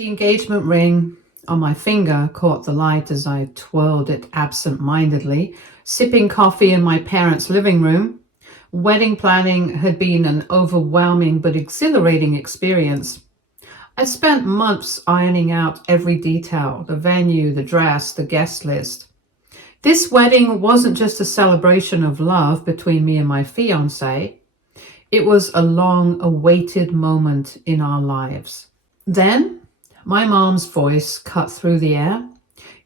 The engagement ring on my finger caught the light as I twirled it absent-mindedly, sipping coffee in my parents' living room. Wedding planning had been an overwhelming but exhilarating experience. I spent months ironing out every detail, the venue, the dress, the guest list. This wedding wasn't just a celebration of love between me and my fiancé. It was a long-awaited moment in our lives. Then, my mom's voice cut through the air,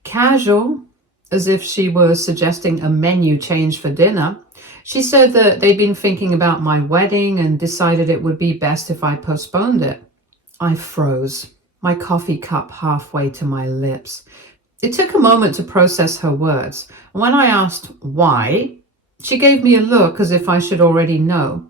casual, as if she were suggesting a menu change for dinner. She said that they'd been thinking about my wedding and decided it would be best if I postponed it. I froze, my coffee cup halfway to my lips. It took a moment to process her words. When I asked why, she gave me a look as if I should already know.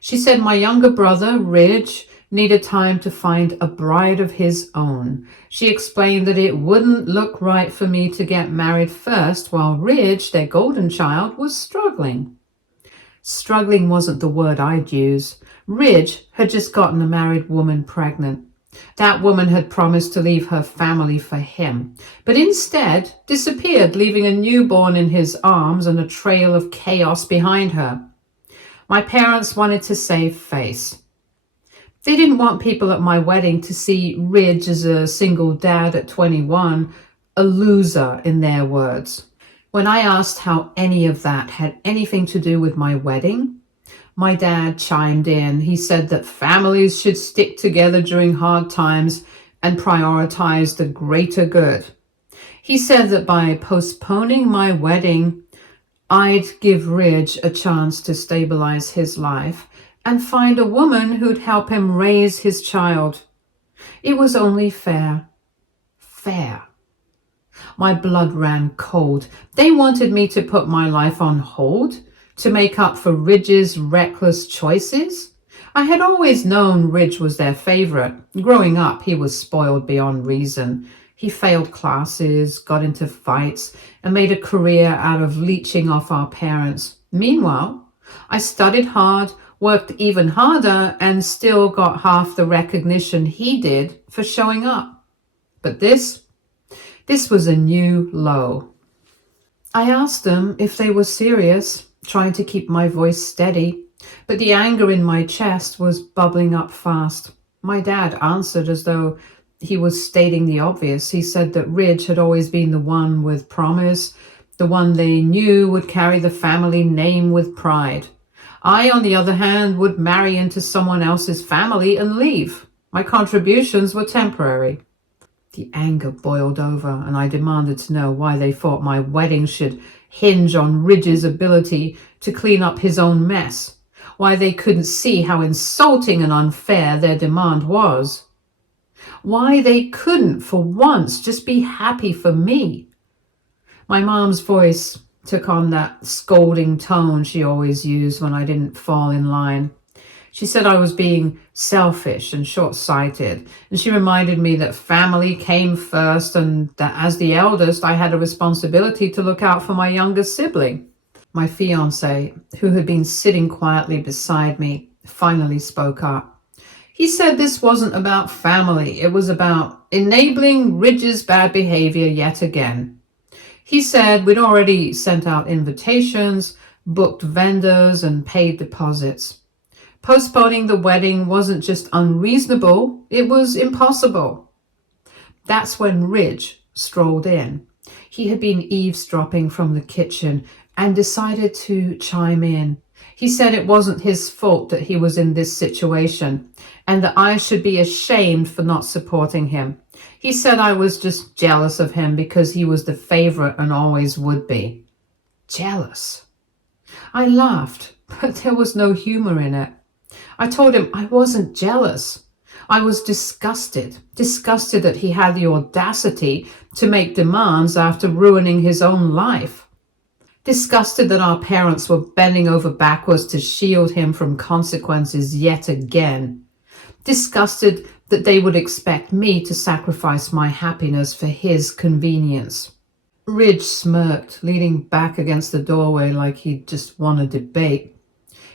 She said my younger brother, Ridge, needed time to find a bride of his own. She explained that it wouldn't look right for me to get married first while Ridge, their golden child, was struggling. Struggling wasn't the word I'd use. Ridge had just gotten a married woman pregnant. That woman had promised to leave her family for him, but instead disappeared, leaving a newborn in his arms and a trail of chaos behind her. My parents wanted to save face. They didn't want people at my wedding to see Ridge as a single dad at 21, a loser in their words. When I asked how any of that had anything to do with my wedding, my dad chimed in. He said that families should stick together during hard times and prioritize the greater good. He said that by postponing my wedding, I'd give Ridge a chance to stabilize his life and find a woman who'd help him raise his child. It was only fair. Fair. My blood ran cold. They wanted me to put my life on hold to make up for Ridge's reckless choices. I had always known Ridge was their favorite. Growing up, he was spoiled beyond reason. He failed classes, got into fights, and made a career out of leeching off our parents. Meanwhile, I studied hard, worked even harder, and still got half the recognition he did for showing up. But this was a new low. I asked them if they were serious, trying to keep my voice steady, but the anger in my chest was bubbling up fast. My dad answered as though he was stating the obvious. He said that Ridge had always been the one with promise, the one they knew would carry the family name with pride. I, on the other hand, would marry into someone else's family and leave. My contributions were temporary. The anger boiled over, and I demanded to know why they thought my wedding should hinge on Ridge's ability to clean up his own mess, why they couldn't see how insulting and unfair their demand was, why they couldn't, for once, just be happy for me. My mom's voice took on that scolding tone she always used when I didn't fall in line. She said I was being selfish and short-sighted, and she reminded me that family came first and that as the eldest, I had a responsibility to look out for my younger sibling. My fiancé, who had been sitting quietly beside me, finally spoke up. He said this wasn't about family, it was about enabling Ridge's bad behavior yet again. He said we'd already sent out invitations, booked vendors, and paid deposits. Postponing the wedding wasn't just unreasonable, it was impossible. That's when Ridge strolled in. He had been eavesdropping from the kitchen and decided to chime in. He said it wasn't his fault that he was in this situation and that I should be ashamed for not supporting him. He said I was just jealous of him because he was the favorite and always would be. Jealous? I laughed, but there was no humor in it. I told him I wasn't jealous. I was disgusted that he had the audacity to make demands after ruining his own life. Disgusted that our parents were bending over backwards to shield him from consequences yet again. Disgusted that they would expect me to sacrifice my happiness for his convenience. Ridge smirked, leaning back against the doorway like he'd just won a debate.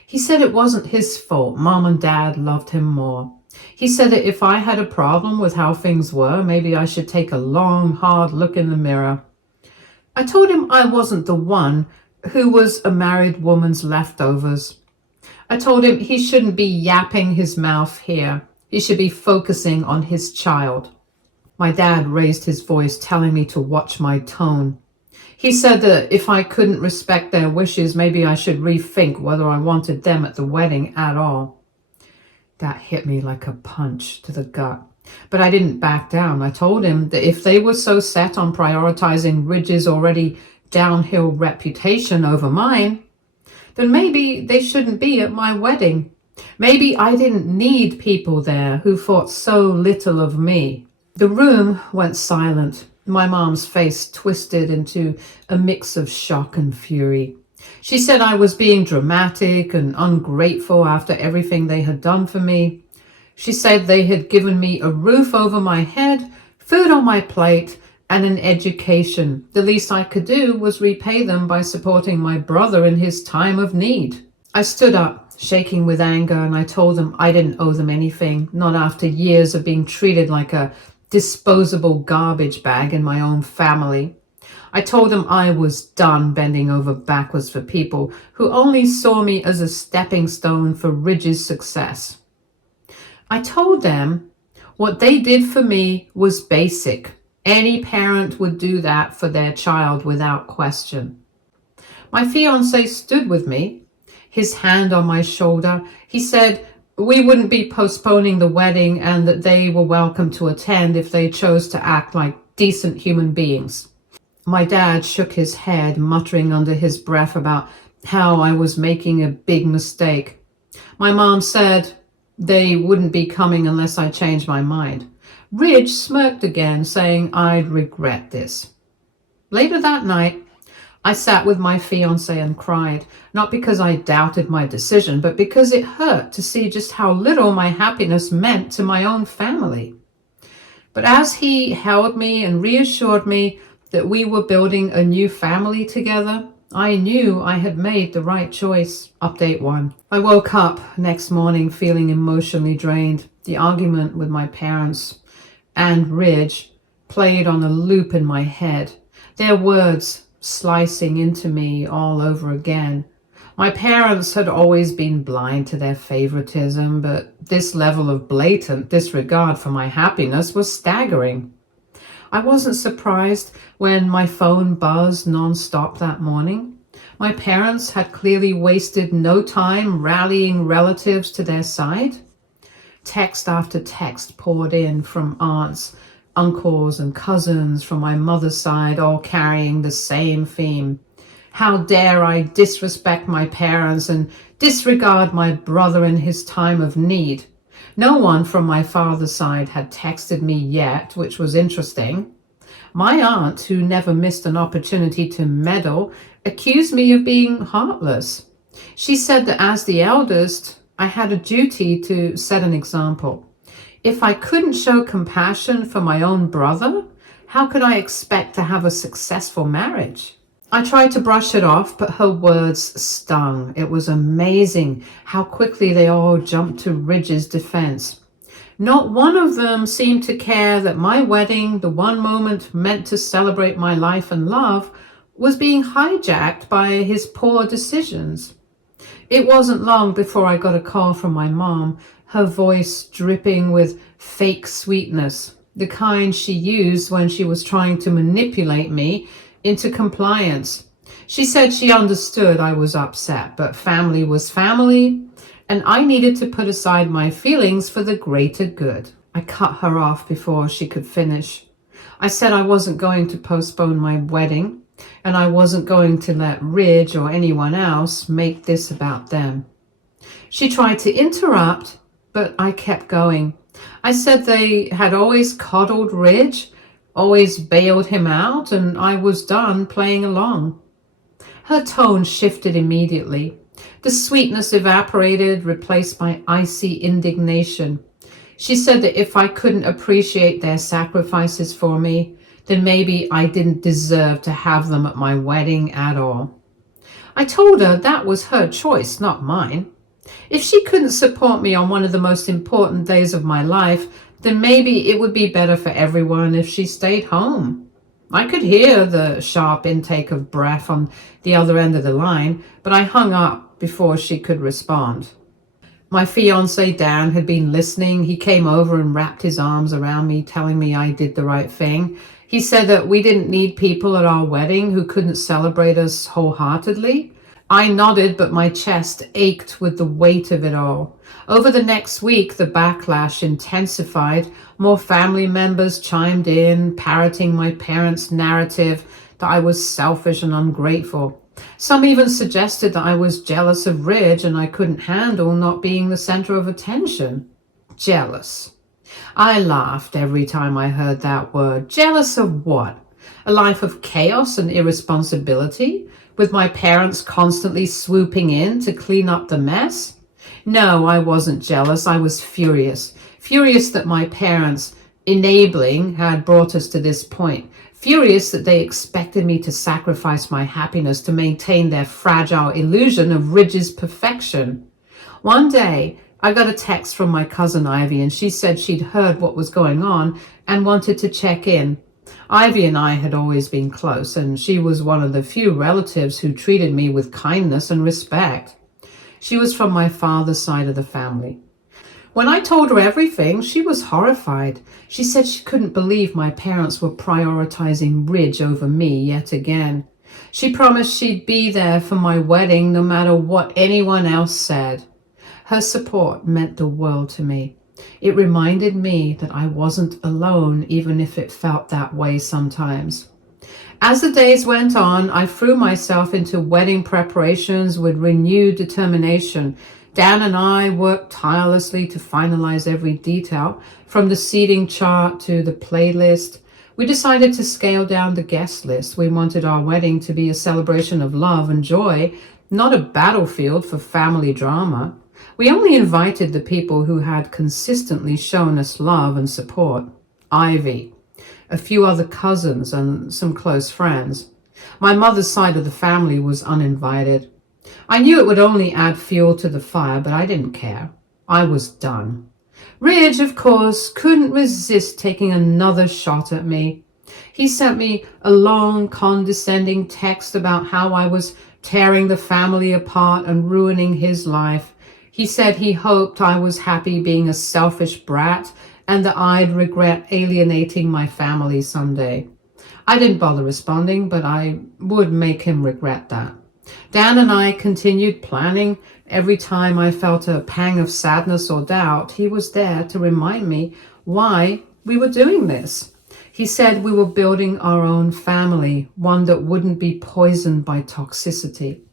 He said it wasn't his fault. Mom and Dad loved him more. He said that if I had a problem with how things were, maybe I should take a long, hard look in the mirror. I told him I wasn't the one who was a married woman's leftovers. I told him he shouldn't be yapping his mouth here. He should be focusing on his child. My dad raised his voice, telling me to watch my tone. He said that if I couldn't respect their wishes, maybe I should rethink whether I wanted them at the wedding at all. That hit me like a punch to the gut. But I didn't back down. I told him that if they were so set on prioritizing Ridge's already downhill reputation over mine, then maybe they shouldn't be at my wedding. Maybe I didn't need people there who thought so little of me. The room went silent. My mom's face twisted into a mix of shock and fury. She said I was being dramatic and ungrateful after everything they had done for me. She said they had given me a roof over my head, food on my plate, and an education. The least I could do was repay them by supporting my brother in his time of need. I stood up, shaking with anger, and I told them I didn't owe them anything, not after years of being treated like a disposable garbage bag in my own family. I told them I was done bending over backwards for people who only saw me as a stepping stone for Ridge's success. I told them what they did for me was basic. Any parent would do that for their child without question. My fiancé stood with me, his hand on my shoulder. He said we wouldn't be postponing the wedding and that they were welcome to attend if they chose to act like decent human beings. My dad shook his head, muttering under his breath about how I was making a big mistake. My mom said they wouldn't be coming unless I changed my mind. Ridge smirked again, saying I'd regret this. Later that night, I sat with my fiancé and cried, not because I doubted my decision, but because it hurt to see just how little my happiness meant to my own family. But as he held me and reassured me that we were building a new family together, I knew I had made the right choice. Update 1. I woke up next morning feeling emotionally drained. The argument with my parents and Ridge played on a loop in my head, their words slicing into me all over again. My parents had always been blind to their favoritism, but this level of blatant disregard for my happiness was staggering. I wasn't surprised when my phone buzzed nonstop that morning. My parents had clearly wasted no time rallying relatives to their side. Text after text poured in from aunts, uncles, and cousins from my mother's side, all carrying the same theme. How dare I disrespect my parents and disregard my brother in his time of need? No one from my father's side had texted me yet, which was interesting. My aunt, who never missed an opportunity to meddle, accused me of being heartless. She said that as the eldest, I had a duty to set an example. If I couldn't show compassion for my own brother, how could I expect to have a successful marriage? I tried to brush it off, but her words stung. It was amazing how quickly they all jumped to Ridge's defense. Not one of them seemed to care that my wedding, the one moment meant to celebrate my life and love, was being hijacked by his poor decisions. It wasn't long before I got a call from my mom, her voice dripping with fake sweetness, the kind she used when she was trying to manipulate me into compliance. She said she understood I was upset, but family was family, and I needed to put aside my feelings for the greater good. I cut her off before she could finish. I said I wasn't going to postpone my wedding, and I wasn't going to let Ridge or anyone else make this about them. She tried to interrupt, but I kept going. I said they had always coddled Ridge, always bailed him out, and I was done playing along. Her tone shifted immediately. The sweetness evaporated, replaced by icy indignation. She said that if I couldn't appreciate their sacrifices for me, then maybe I didn't deserve to have them at my wedding at all. I told her that was her choice, not mine. If she couldn't support me on one of the most important days of my life, then maybe it would be better for everyone if she stayed home. I could hear the sharp intake of breath on the other end of the line, but I hung up before she could respond. My fiance Dan had been listening. He came over and wrapped his arms around me, telling me I did the right thing. He said that we didn't need people at our wedding who couldn't celebrate us wholeheartedly. I nodded, but my chest ached with the weight of it all. Over the next week, the backlash intensified. More family members chimed in, parroting my parents' narrative that I was selfish and ungrateful. Some even suggested that I was jealous of Ridge and I couldn't handle not being the center of attention. Jealous. I laughed every time I heard that word. Jealous of what? A life of chaos and irresponsibility, with my parents constantly swooping in to clean up the mess? No, I wasn't jealous. I was furious. Furious that my parents, enabling, had brought us to this point. Furious that they expected me to sacrifice my happiness to maintain their fragile illusion of Ridge's perfection. One day, I got a text from my cousin Ivy, and she said she'd heard what was going on and wanted to check in. Ivy and I had always been close, and she was one of the few relatives who treated me with kindness and respect. She was from my father's side of the family. When I told her everything, she was horrified. She said she couldn't believe my parents were prioritizing Ridge over me yet again. She promised she'd be there for my wedding no matter what anyone else said. Her support meant the world to me. It reminded me that I wasn't alone, even if it felt that way sometimes. As the days went on, I threw myself into wedding preparations with renewed determination. Dan and I worked tirelessly to finalize every detail, from the seating chart to the playlist. We decided to scale down the guest list. We wanted our wedding to be a celebration of love and joy, not a battlefield for family drama. We only invited the people who had consistently shown us love and support. Ivy, a few other cousins, and some close friends. My mother's side of the family was uninvited. I knew it would only add fuel to the fire, but I didn't care. I was done. Ridge, of course, couldn't resist taking another shot at me. He sent me a long, condescending text about how I was tearing the family apart and ruining his life. He said he hoped I was happy being a selfish brat and that I'd regret alienating my family someday. I didn't bother responding, but I would make him regret that. Dan and I continued planning. Every time I felt a pang of sadness or doubt, he was there to remind me why we were doing this. He said we were building our own family, one that wouldn't be poisoned by toxicity.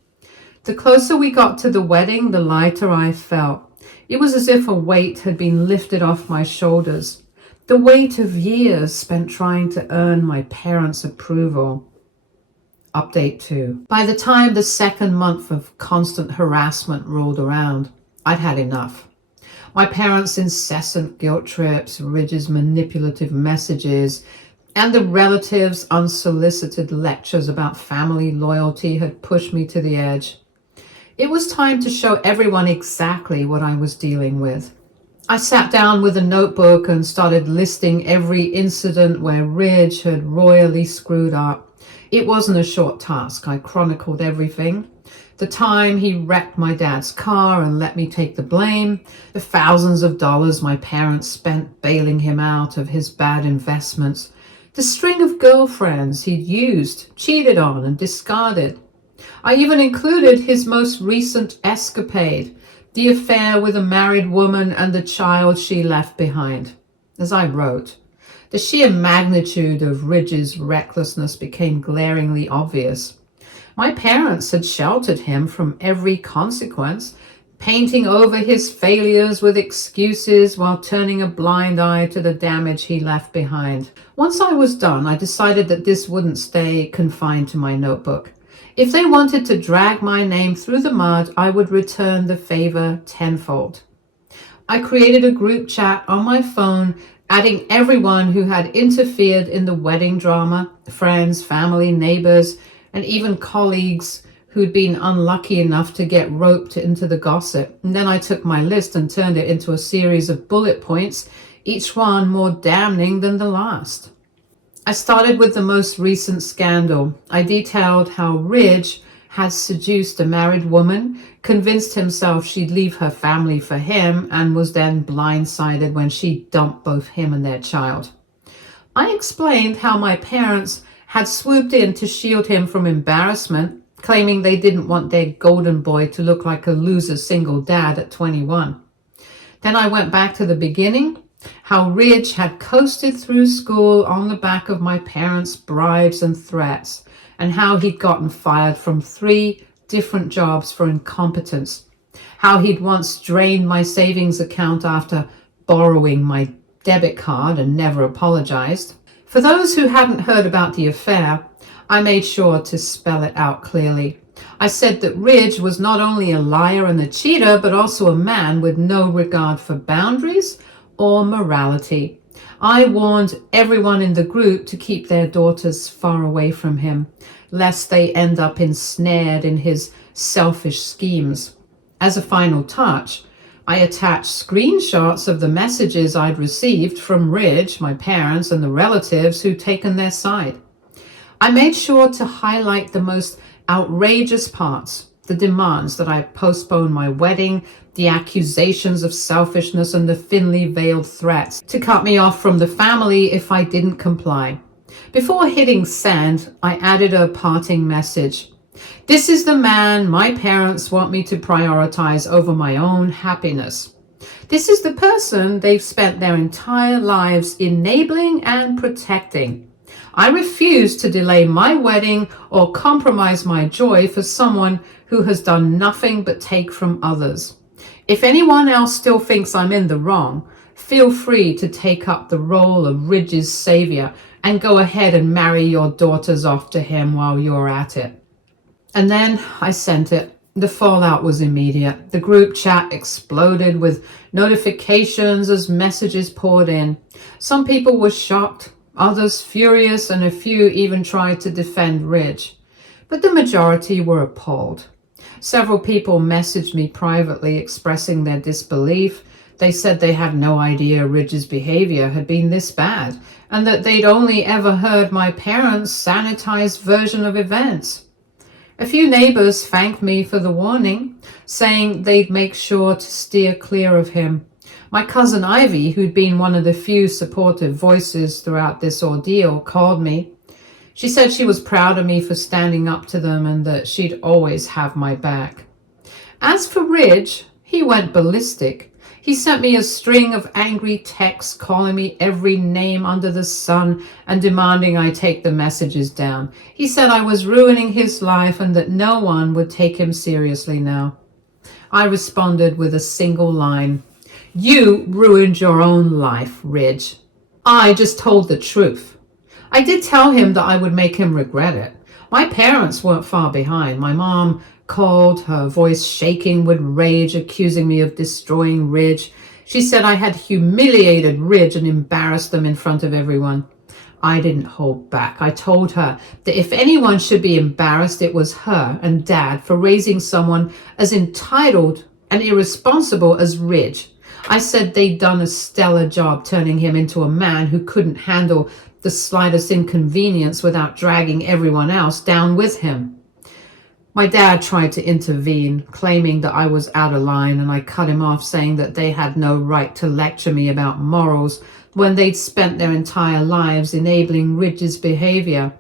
The closer we got to the wedding, the lighter I felt. It was as if a weight had been lifted off my shoulders. The weight of years spent trying to earn my parents' approval. Update 2. By the time the second month of constant harassment rolled around, I'd had enough. My parents' incessant guilt trips, Ridge's manipulative messages, and the relatives' unsolicited lectures about family loyalty had pushed me to the edge. It was time to show everyone exactly what I was dealing with. I sat down with a notebook and started listing every incident where Ridge had royally screwed up. It wasn't a short task. I chronicled everything. The time he wrecked my dad's car and let me take the blame, the thousands of dollars my parents spent bailing him out of his bad investments, the string of girlfriends he'd used, cheated on, and discarded. I even included his most recent escapade, the affair with a married woman and the child she left behind. As I wrote, the sheer magnitude of Ridge's recklessness became glaringly obvious. My parents had sheltered him from every consequence, painting over his failures with excuses while turning a blind eye to the damage he left behind. Once I was done, I decided that this wouldn't stay confined to my notebook. If they wanted to drag my name through the mud, I would return the favor tenfold. I created a group chat on my phone, adding everyone who had interfered in the wedding drama, friends, family, neighbors, and even colleagues who'd been unlucky enough to get roped into the gossip. And then I took my list and turned it into a series of bullet points, each one more damning than the last. I started with the most recent scandal. I detailed how Ridge had seduced a married woman, convinced himself she'd leave her family for him, and was then blindsided when she dumped both him and their child. I explained how my parents had swooped in to shield him from embarrassment, claiming they didn't want their golden boy to look like a loser single dad at 21. Then I went back to the beginning, how Ridge had coasted through school on the back of my parents' bribes and threats, and how he'd gotten fired from 3 different jobs for incompetence, how he'd once drained my savings account after borrowing my debit card and never apologized. For those who hadn't heard about the affair, I made sure to spell it out clearly. I said that Ridge was not only a liar and a cheater, but also a man with no regard for boundaries or morality. I warned everyone in the group to keep their daughters far away from him, lest they end up ensnared in his selfish schemes. As a final touch, I attached screenshots of the messages I'd received from Ridge, my parents, and the relatives who'd taken their side. I made sure to highlight the most outrageous parts, the demands that I postpone my wedding, the accusations of selfishness, and the thinly veiled threats to cut me off from the family if I didn't comply. Before hitting send, I added a parting message. This is the man my parents want me to prioritize over my own happiness. This is the person they've spent their entire lives enabling and protecting. I refuse to delay my wedding or compromise my joy for someone who has done nothing but take from others. If anyone else still thinks I'm in the wrong, feel free to take up the role of Ridge's savior and go ahead and marry your daughters off to him while you're at it. And then I sent it. The fallout was immediate. The group chat exploded with notifications as messages poured in. Some people were shocked, others furious, and a few even tried to defend Ridge. But the majority were appalled. Several people messaged me privately expressing their disbelief. They said they had no idea Ridge's behavior had been this bad, and that they'd only ever heard my parents' sanitized version of events. A few neighbors thanked me for the warning, saying they'd make sure to steer clear of him. My cousin Ivy, who'd been one of the few supportive voices throughout this ordeal, called me. She said she was proud of me for standing up to them and that she'd always have my back. As for Ridge, he went ballistic. He sent me a string of angry texts calling me every name under the sun and demanding I take the messages down. He said I was ruining his life and that no one would take him seriously now. I responded with a single line. You ruined your own life, Ridge. I just told the truth. I did tell him that I would make him regret it. My parents weren't far behind. My mom called, her voice shaking with rage, accusing me of destroying Ridge. She said I had humiliated Ridge and embarrassed them in front of everyone. I didn't hold back. I told her that if anyone should be embarrassed, it was her and Dad for raising someone as entitled and irresponsible as Ridge. I said they'd done a stellar job turning him into a man who couldn't handle the slightest inconvenience without dragging everyone else down with him. My dad tried to intervene, claiming that I was out of line, and I cut him off, saying that they had no right to lecture me about morals when they'd spent their entire lives enabling Ridge's behavior.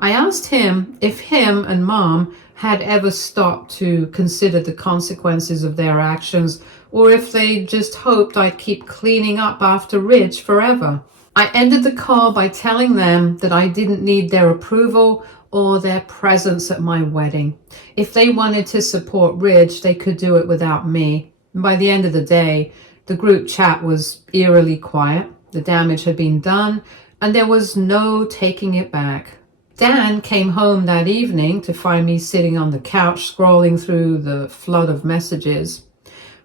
I asked him if him and Mom had ever stopped to consider the consequences of their actions, or if they just hoped I'd keep cleaning up after Ridge forever. I ended the call by telling them that I didn't need their approval or their presence at my wedding. If they wanted to support Ridge, they could do it without me. And by the end of the day, the group chat was eerily quiet. The damage had been done, and there was no taking it back. Dan came home that evening to find me sitting on the couch scrolling through the flood of messages.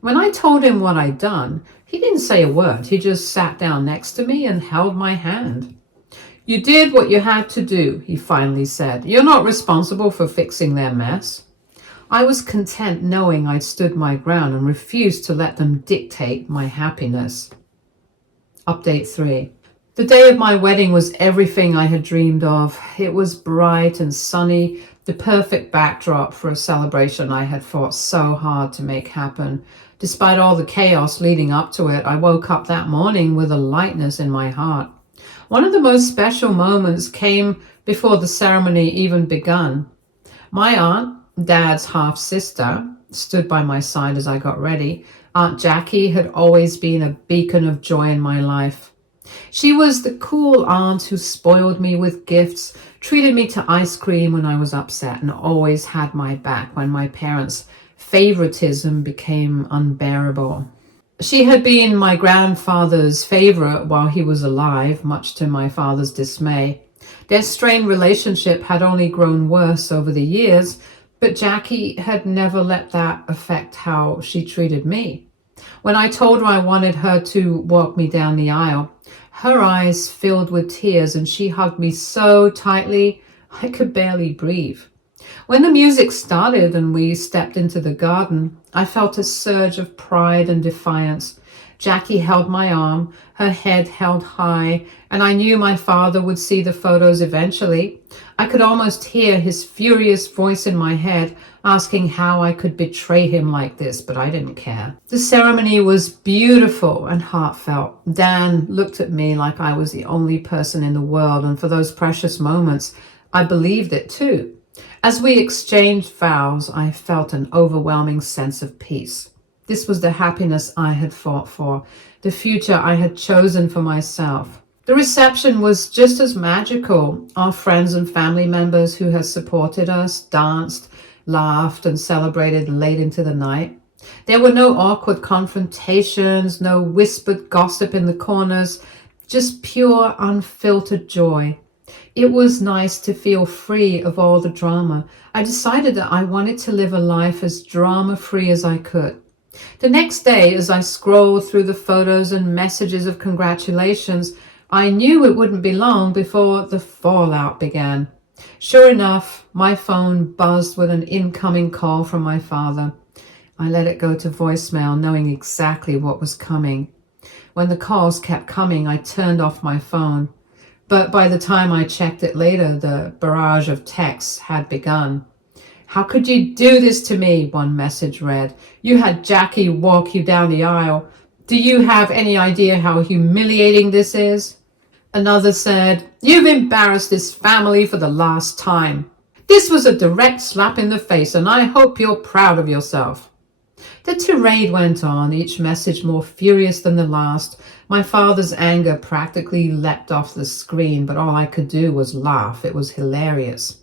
When I told him what I'd done, he didn't say a word. He just sat down next to me and held my hand. You did what you had to do, he finally said. You're not responsible for fixing their mess. I was content knowing I'd stood my ground and refused to let them dictate my happiness. Update 3. The day of my wedding was everything I had dreamed of. It was bright and sunny, the perfect backdrop for a celebration I had fought so hard to make happen. Despite all the chaos leading up to it, I woke up that morning with a lightness in my heart. One of the most special moments came before the ceremony even begun. My aunt, Dad's half-sister, stood by my side as I got ready. Aunt Jackie had always been a beacon of joy in my life. She was the cool aunt who spoiled me with gifts, treated me to ice cream when I was upset, and always had my back when my parents' favoritism became unbearable. She had been my grandfather's favorite while he was alive, much to my father's dismay. Their strained relationship had only grown worse over the years, but Jackie had never let that affect how she treated me. When I told her I wanted her to walk me down the aisle, her eyes filled with tears and she hugged me so tightly I could barely breathe. When the music started and we stepped into the garden, I felt a surge of pride and defiance. Jackie held my arm, her head held high, and I knew my father would see the photos eventually. I could almost hear his furious voice in my head asking how I could betray him like this, but I didn't care. The ceremony was beautiful and heartfelt. Dan looked at me like I was the only person in the world, and for those precious moments, I believed it too. As we exchanged vows, I felt an overwhelming sense of peace. This was the happiness I had fought for, the future I had chosen for myself. The reception was just as magical. Our friends and family members who had supported us danced, laughed, and celebrated late into the night. There were no awkward confrontations, no whispered gossip in the corners, just pure, unfiltered joy. It was nice to feel free of all the drama. I decided that I wanted to live a life as drama-free as I could. The next day, as I scrolled through the photos and messages of congratulations, I knew it wouldn't be long before the fallout began. Sure enough, my phone buzzed with an incoming call from my father. I let it go to voicemail, knowing exactly what was coming. When the calls kept coming, I turned off my phone. But by the time I checked it later, the barrage of texts had begun. "How could you do this to me?" one message read. "You had Jackie walk you down the aisle. Do you have any idea how humiliating this is?" Another said, "You've embarrassed this family for the last time. This was a direct slap in the face, and I hope you're proud of yourself." The tirade went on, each message more furious than the last. My father's anger practically leapt off the screen, but all I could do was laugh. It was hilarious.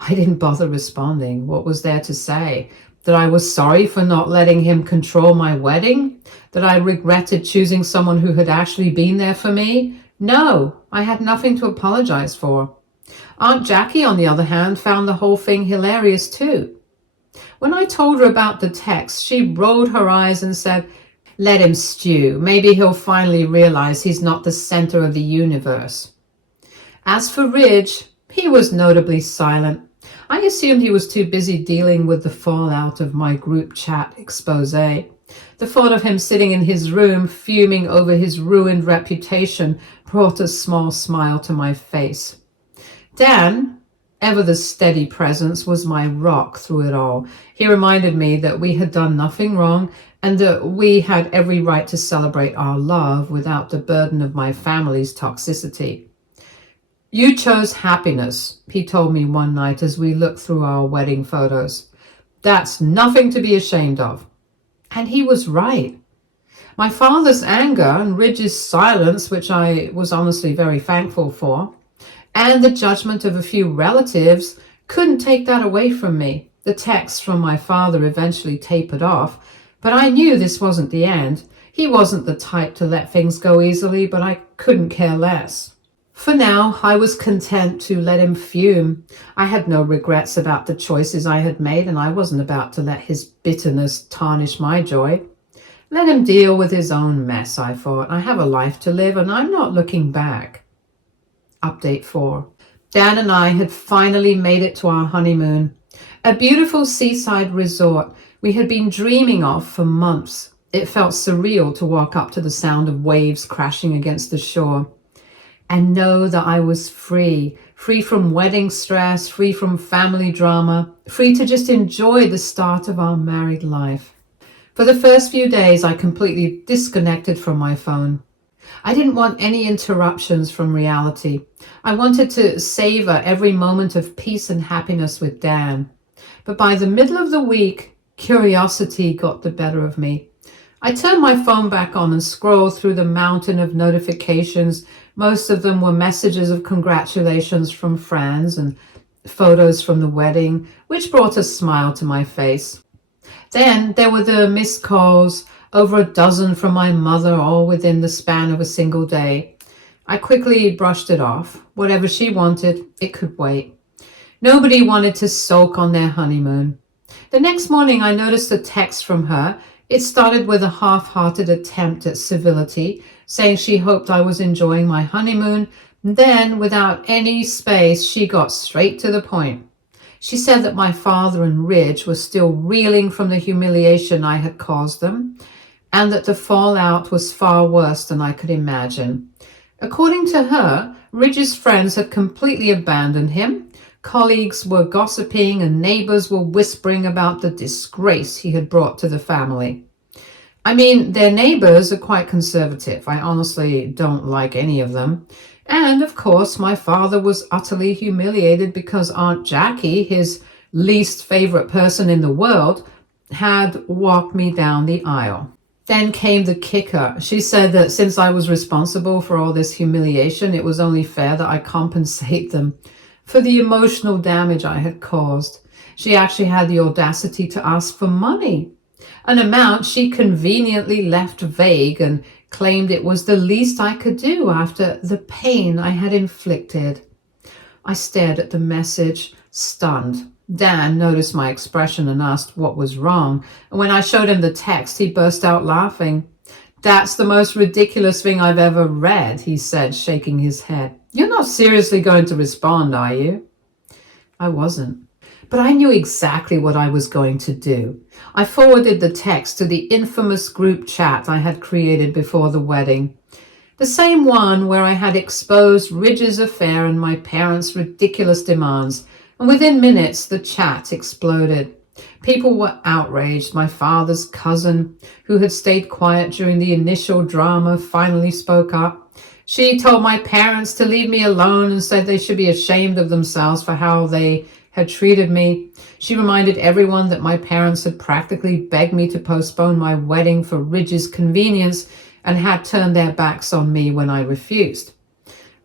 I didn't bother responding. What was there to say? That I was sorry for not letting him control my wedding? That I regretted choosing someone who had actually been there for me? No, I had nothing to apologize for. Aunt Jackie, on the other hand, found the whole thing hilarious too. When I told her about the text, she rolled her eyes and said, "Let him stew. Maybe he'll finally realize he's not the center of the universe." As for Ridge, he was notably silent. I assumed he was too busy dealing with the fallout of my group chat expose. The thought of him sitting in his room, fuming over his ruined reputation, brought a small smile to my face. Dan, ever the steady presence, was my rock through it all. He reminded me that we had done nothing wrong and that we had every right to celebrate our love without the burden of my family's toxicity. "You chose happiness," he told me one night as we looked through our wedding photos. "That's nothing to be ashamed of." And he was right. My father's anger and Ridge's silence, which I was honestly very thankful for, and the judgment of a few relatives couldn't take that away from me. The texts from my father eventually tapered off, but I knew this wasn't the end. He wasn't the type to let things go easily, but I couldn't care less. For now, I was content to let him fume. I had no regrets about the choices I had made, and I wasn't about to let his bitterness tarnish my joy. Let him deal with his own mess, I thought. I have a life to live, and I'm not looking back. Update 4. Dan and I had finally made it to our honeymoon. A beautiful seaside resort we had been dreaming of for months. It felt surreal to walk up to the sound of waves crashing against the shore and know that I was free from wedding stress, free from family drama, free to just enjoy the start of our married life. For the first few days, I completely disconnected from my phone. I didn't want any interruptions from reality. I wanted to savor every moment of peace and happiness with Dan. But by the middle of the week, curiosity got the better of me. I turned my phone back on and scrolled through the mountain of notifications. Most of them were messages of congratulations from friends and photos from the wedding, which brought a smile to my face. Then there were the missed calls, over a dozen from my mother, all within the span of a single day. I quickly brushed it off. Whatever she wanted, it could wait. Nobody wanted to sulk on their honeymoon. The next morning, I noticed a text from her. It started with a half-hearted attempt at civility, saying she hoped I was enjoying my honeymoon. Then, without any space, she got straight to the point. She said that my father and Ridge were still reeling from the humiliation I had caused them, and that the fallout was far worse than I could imagine. According to her, Ridge's friends had completely abandoned him. Colleagues were gossiping and neighbors were whispering about the disgrace he had brought to the family. I mean, their neighbors are quite conservative. I honestly don't like any of them. And, of course, my father was utterly humiliated because Aunt Jackie, his least favorite person in the world, had walked me down the aisle. Then came the kicker. She said that since I was responsible for all this humiliation, it was only fair that I compensate them for the emotional damage I had caused. She actually had the audacity to ask for money, an amount she conveniently left vague, and claimed it was the least I could do after the pain I had inflicted. I stared at the message, stunned. Dan noticed my expression and asked what was wrong. And when I showed him the text, he burst out laughing. "That's the most ridiculous thing I've ever read," he said, shaking his head. "You're not seriously going to respond, are you?" I wasn't. But I knew exactly what I was going to do. I forwarded the text to the infamous group chat I had created before the wedding. The same one where I had exposed Ridge's affair and my parents' ridiculous demands. And within minutes, the chat exploded. People were outraged. My father's cousin, who had stayed quiet during the initial drama, finally spoke up. She told my parents to leave me alone and said they should be ashamed of themselves for how they had treated me. She reminded everyone that my parents had practically begged me to postpone my wedding for Ridge's convenience and had turned their backs on me when I refused.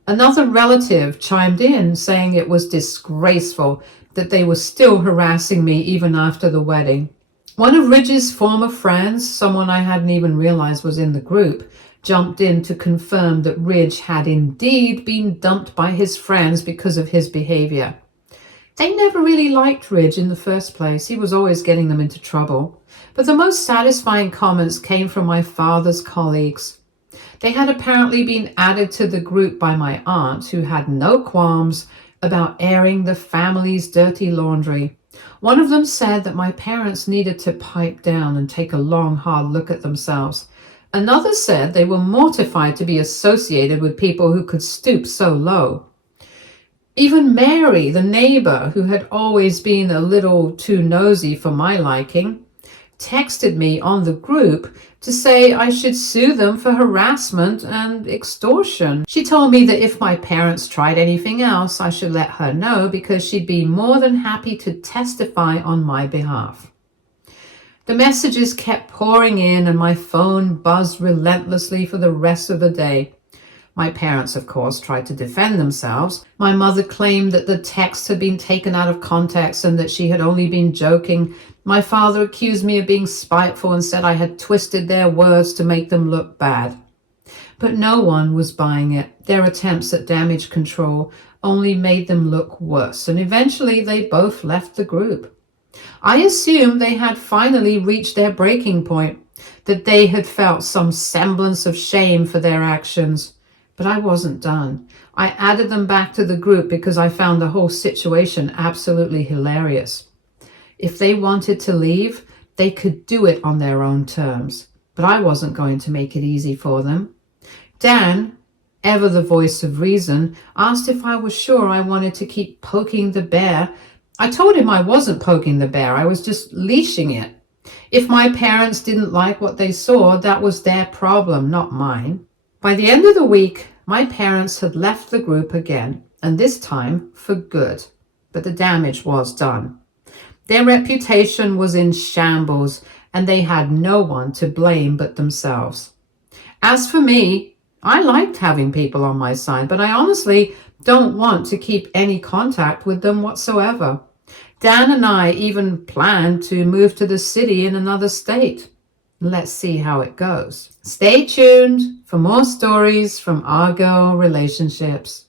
Another relative chimed in, saying it was disgraceful that they were still harassing me even after the wedding. One of Ridge's former friends, someone I hadn't even realized was in the group, jumped in to confirm that Ridge had indeed been dumped by his friends because of his behavior. They never really liked Ridge in the first place. He was always getting them into trouble. But the most satisfying comments came from my father's colleagues. They had apparently been added to the group by my aunt, who had no qualms about airing the family's dirty laundry. One of them said that my parents needed to pipe down and take a long, hard look at themselves. Another said they were mortified to be associated with people who could stoop so low. Even Mary, the neighbor, who had always been a little too nosy for my liking, texted me on the group to say I should sue them for harassment and extortion. She told me that if my parents tried anything else, I should let her know because she'd be more than happy to testify on my behalf. The messages kept pouring in and my phone buzzed relentlessly for the rest of the day. My parents, of course, tried to defend themselves. My mother claimed that the text had been taken out of context and that she had only been joking. My father accused me of being spiteful and said I had twisted their words to make them look bad. But no one was buying it. Their attempts at damage control only made them look worse, and eventually they both left the group. I assumed they had finally reached their breaking point, that they had felt some semblance of shame for their actions. But I wasn't done. I added them back to the group because I found the whole situation absolutely hilarious. If they wanted to leave, they could do it on their own terms, but I wasn't going to make it easy for them. Dan, ever the voice of reason, asked if I was sure I wanted to keep poking the bear. I told him I wasn't poking the bear, I was just leashing it. If my parents didn't like what they saw, that was their problem, not mine. By the end of the week, my parents had left the group again, and this time for good. But the damage was done. Their reputation was in shambles, and they had no one to blame but themselves. As for me, I liked having people on my side, but I honestly don't want to keep any contact with them whatsoever. Dan and I even planned to move to the city in another state. Let's see how it goes. Stay tuned for more stories from Argo Relationships.